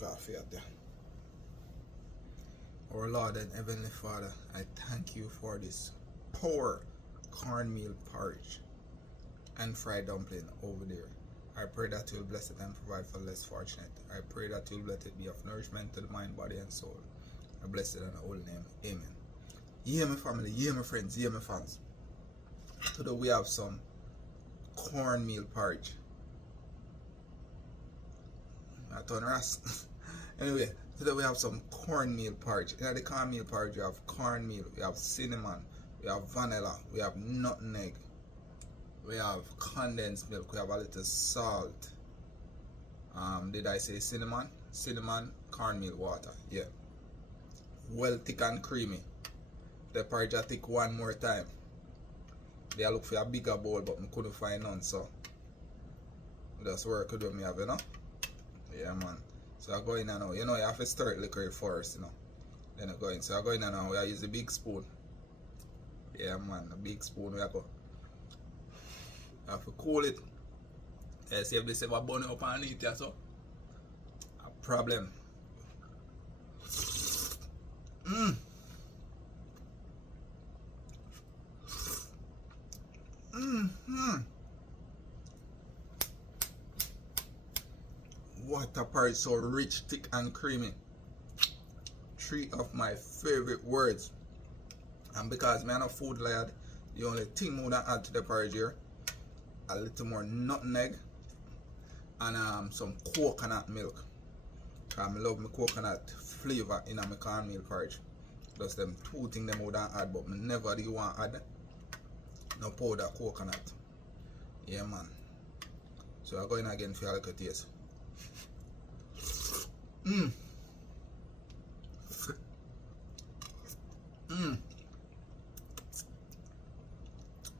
coffee out there. Our Lord and Heavenly Father, I thank you for this poor cornmeal porridge and fried dumpling over there. I pray that you'll bless it and provide for the less fortunate. I pray that you'll let it be of nourishment to the mind, body, and soul. I bless it in the holy name. Amen. Yeah, my family, yeah, my friends, yeah, my fans. Today we have some cornmeal porridge. I turn rust. Anyway, today we have some cornmeal porridge. In the cornmeal porridge, we have cornmeal, we have cinnamon, we have vanilla, we have nutmeg, we have condensed milk, we have a little salt. Did I say cinnamon? Cinnamon, cornmeal water. Yeah. Well thick and creamy. The porridge I thick one more time. They look for a bigger bowl, but I couldn't find none, so that's where I could do me have, you know? Yeah, man. So I go in now. You know, you have to stir it liquor first, you know. Then I go in. So I go in now. We use a big spoon. Yeah, man. A big spoon. We have to cool it. Yeah, see if this ever burn up and eat it, so. A problem. Water porridge so rich, thick, and creamy. Three of my favorite words. And because I'm not a food lad, the only thing I would add to the porridge here, a little more nutmeg and some coconut milk. I love my coconut flavor in my cornmeal porridge. Just them two things I would add, but I never do want to add no powder coconut. Yeah, man. So I go in again for a little taste.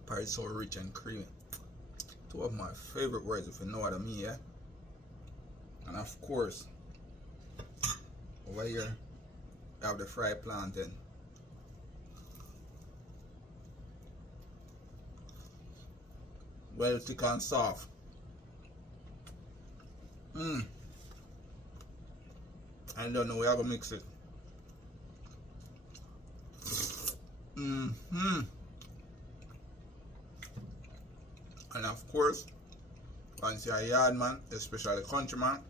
Porridge so rich and creamy. Two of my favorite words, if you know what I mean, yeah. And of course, over here I have the fried plantain. Well thick and soft. I don't know, we have to mix it. And of course, once you're a yard man, especially country man,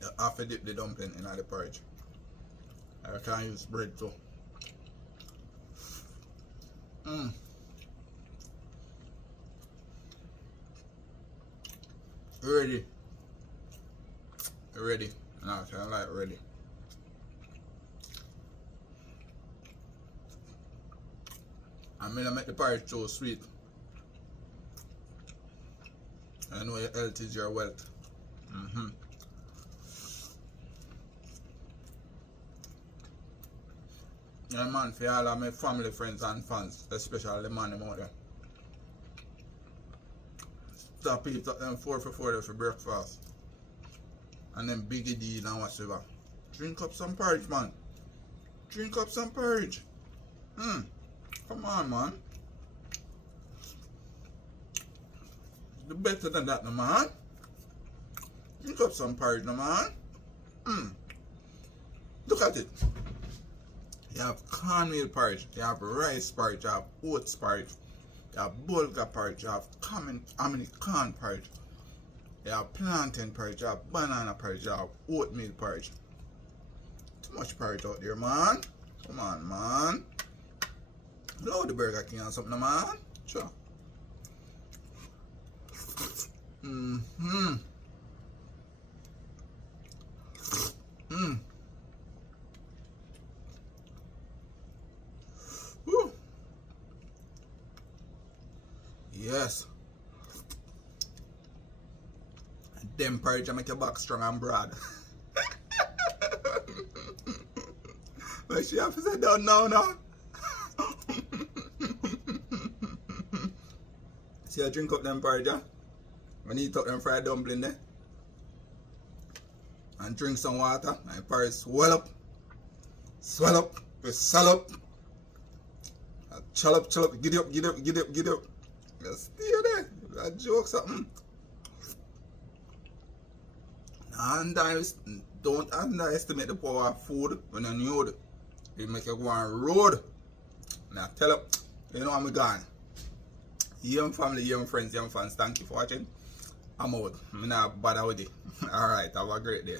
you have to dip the dumpling in the porridge. I can use bread too. Ready. Ready. No, I like ready. I'm gonna make the porridge so sweet. I know your health is your wealth. Yeah, man, for all of my family, friends, and fans, especially the man out there. Stop eat up them 4 for 4 for breakfast. And then Biggie D and whatever. Drink up some porridge, man. Drink up some porridge. Come on, man. Do better than that, no man. Drink up some porridge, no man. Look at it. You have cornmeal porridge, you have rice porridge, you have oats porridge, you have bulgur porridge, you have corn porridge, you have plantain porridge, you have banana porridge, you have oatmeal porridge. Too much porridge out there, man. Come on, man. Load the Burger King or something, man. Sure. Woo. Yes. Them porridge make your back strong and broad. But she have to sit down now. See, I drink up them porridge, huh? When you eat up them fried dumpling there. And drink some water. My porridge swell up. Swell up. Swell up. Chill up. Get up. Just stay there. That joke something. And don't underestimate the power of food when you know it. It make you go on road. Now tell you, you know I'm gone. Young family, young friends, young fans, thank you for watching. I'm out. I'm not bother with it. Alright, have a great day.